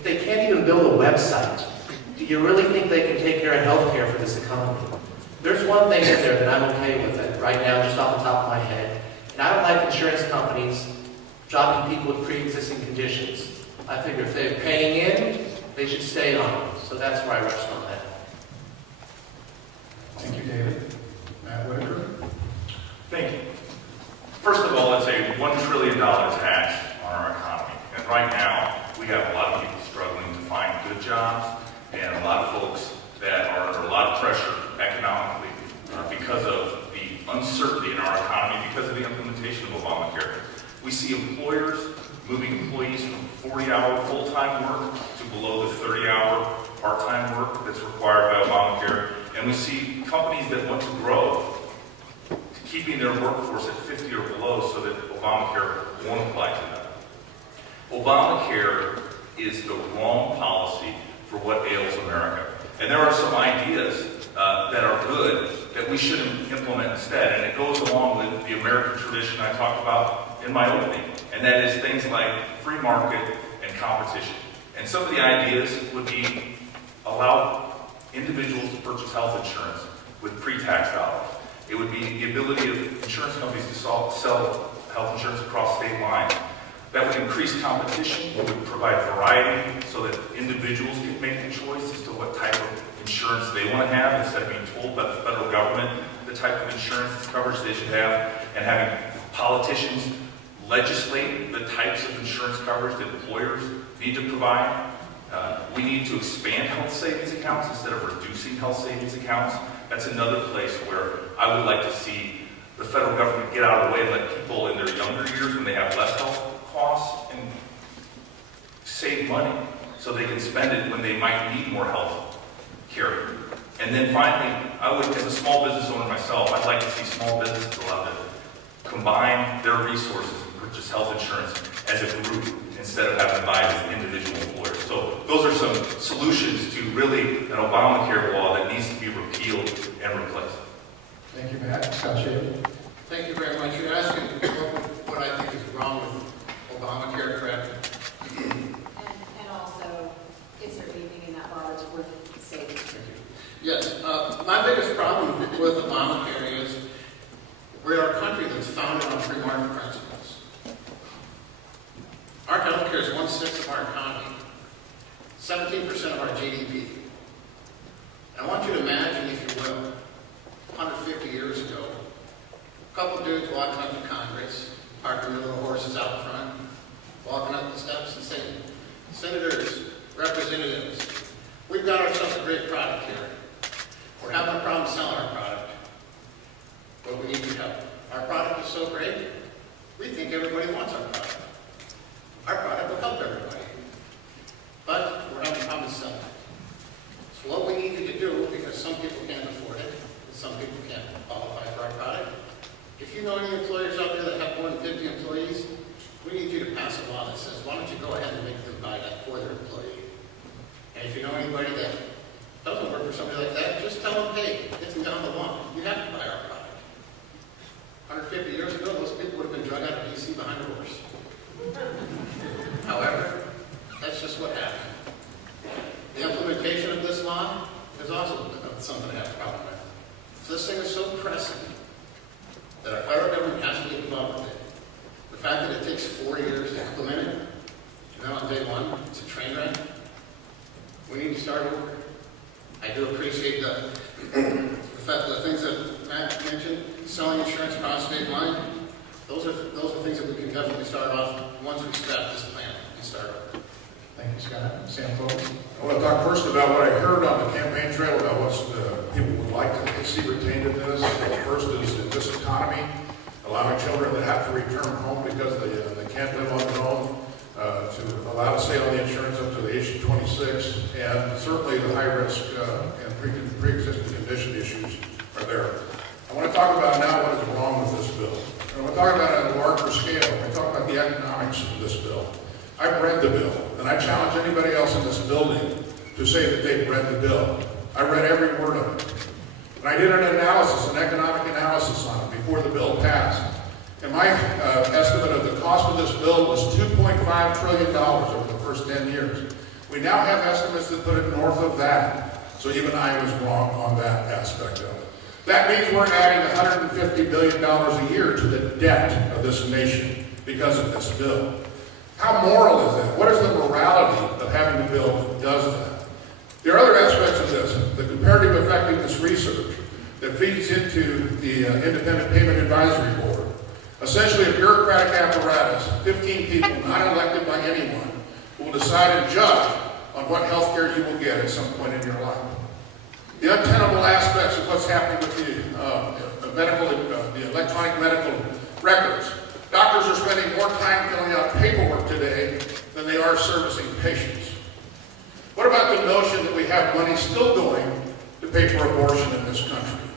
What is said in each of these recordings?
if they can't even build a website, do you really think they can take care of health care for this economy? There's one thing in there that I'm okay with it right now, just off the top of my head. And I don't like insurance companies dropping people with pre-existing conditions. I figure if they're paying in, they should stay on. So that's where I rest on that. Thank you, David. Matt Whitaker. Thank you. First of all, it's a $1 trillion tax on our economy. And right now, we have a lot of people struggling to find good jobs and a lot of folks that are under a lot of pressure economically because of the uncertainty in our economy, because of the implementation of Obamacare. We see employers moving employees from 40-hour full-time work to below the 30-hour part-time work that's required by Obamacare. And we see companies that want to grow, keeping their workforce at 50 or below so that Obamacare won't apply to them. Obamacare is the wrong policy for what ails America. And there are some ideas that are good that we should implement instead. And it goes along with the American tradition I talked about in my opening. And that is things like free market and competition. And some of the ideas would be allow individuals to purchase health insurance with pre-tax dollars. It would be the ability of insurance companies to sell health insurance across state lines. That would increase competition. It would provide variety so that individuals can make the choice as to what type of insurance they want to have instead of being told by the federal government the type of insurance coverage they should have, and having politicians legislate the types of insurance coverage that employers need to provide. We need to expand health savings accounts instead of reducing health savings accounts. That's another place where I would like to see the federal government get out of the way and let people in their younger years, when they have less health costs, and save money so they can spend it when they might need more health care. And then finally, I would, as a small business owner myself, I'd like to see small businesses allowed to combine their resources and purchase health insurance as a group instead of having to buy it as individual employers. So those are some solutions to really an Obamacare law that needs to be repealed and replaced. Thank you, Matt. Scott Shaver. Thank you very much. You're asking what I think is wrong with Obamacare, correct? And also, is there anything in that law that's worth saving? Yes. My biggest problem with Obamacare is we're a country that's founded on free market principles. Our health care is 1/6 of our economy, 17% of our GDP. I want you to imagine, if you will, 150 years ago, a couple dudes walking up to Congress, parking their little horses out front, walking up the steps and saying, "Senators, representatives, we've got ourselves a great product here. We're having a problem selling our product, but we need your help. Our product is so great, we think everybody wants our product. Our product will help everybody, but we're having problems selling it. So what we need you to do, because some people can't afford it, and some people can't qualify for our product, if you know any employers out there that have more than 50 employees, we need you to pass a law that says, why don't you go ahead and make them buy that for their employee. And if you know anybody that doesn't work for somebody like that, just tell them, hey, it's down the one. You have to buy our product." 150 years ago, those people would have been drug out of D.C. behind a horse. However, that's just what happened. The implementation of this law is also something I have a problem with. So this thing is so pressing that our federal government has to get involved with it. The fact that it takes 4 years to implement it, and then on day one, it's a train wreck, we need to start over. I do appreciate the things that Matt mentioned, selling insurance across state line. Those are things that we can definitely start off once we scrap this plan and start over. Thank you, Scott. Sam Cole. I want to talk first about what I heard on the campaign trail about what people would like to see retained in this. First is in this economy, allowing children that have to return home because they can't live on their own to allow to stay on the insurance up to the age of 26. And certainly the high risk and pre-existing condition issues are there. I want to talk about now what is wrong with this bill. I want to talk about it on a larger scale. I want to talk about the economics of this bill. I've read the bill, and I challenge anybody else in this building to say that they've read the bill. I read every word of it. And I did an analysis, an economic analysis on it before the bill passed. And my estimate of the cost of this bill was $2.5 trillion over the first 10 years. We now have estimates that put it north of that. So even I was wrong on that aspect of it. That means we're adding $150 billion a year to the debt of this nation because of this bill. How moral is that? What is the morality of having a bill that does that? There are other aspects of this, the comparative effectiveness research that feeds into the Independent Payment Advisory Board. Essentially a bureaucratic apparatus, 15 people not elected by anyone, who will decide and judge on what health care you will get at some point in your life. The untenable aspects of what's happening with the electronic medical records. Doctors are spending more time filling out paperwork today than they are servicing patients. What about the notion that we have money still going to pay for abortion in this country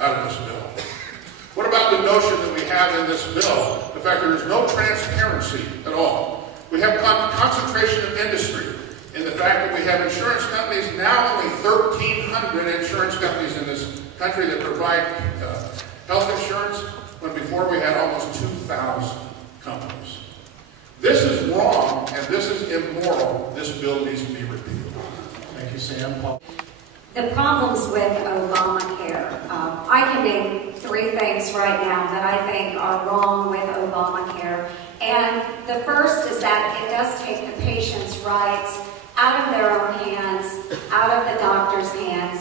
out of this bill? What about the notion that we have in this bill, the fact that there's no transparency at all? We have concentration of industry in the fact that we have insurance companies, now only 1,300 insurance companies in this country that provide health insurance, when before we had almost 2,000 companies. This is wrong, and this is immoral. This bill needs to be repealed. Thank you, Sam. Paul? The problems with Obamacare, I can name 3 things right now that I think are wrong with Obamacare. And the first is that it does take the patient's rights out of their own hands, out of the doctor's hands,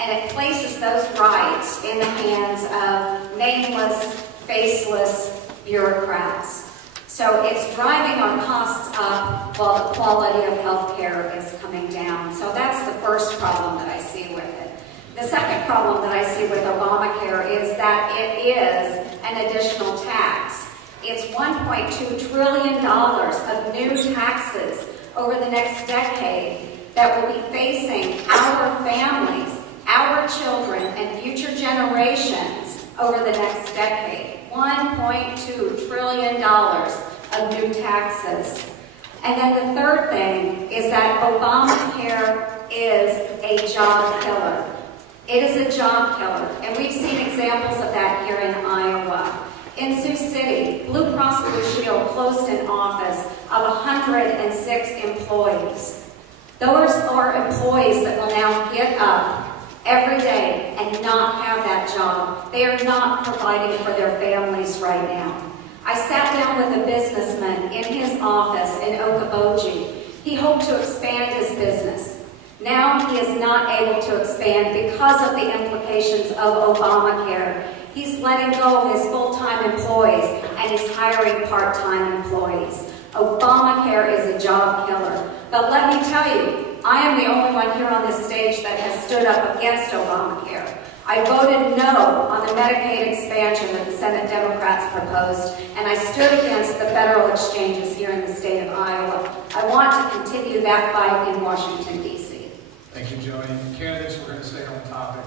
and it places those rights in the hands of nameless, faceless bureaucrats. So it's driving our costs up while the quality of health care is coming down. So that's the first problem that I see with it. The second problem that I see with Obamacare is that it is an additional tax. It's $1.2 trillion of new taxes over the next decade that will be facing our families, our children, and future generations over the next decade. $1.2 trillion of new taxes. And then the third thing is that Obamacare is a job killer. It is a job killer, and we've seen examples of that here in Iowa. In Sioux City, Blue Cross Blue Shield closed an office of 106 employees. Those are employees that will now get up every day and not have that job. They are not providing for their families right now. I sat down with a businessman in his office in Okoboji. He hoped to expand his business. Now he is not able to expand because of the implications of Obamacare. He's letting go of his full-time employees and he's hiring part-time employees. Obamacare is a job killer. But let me tell you, I am the only one here on this stage that has stood up against Obamacare. I voted no on the Medicaid expansion that the Senate Democrats proposed, and I stood against the federal exchanges here in the state of Iowa. I want to continue that fight in Washington, D.C. Thank you, Joni. Candidates, we're going to stay on topic.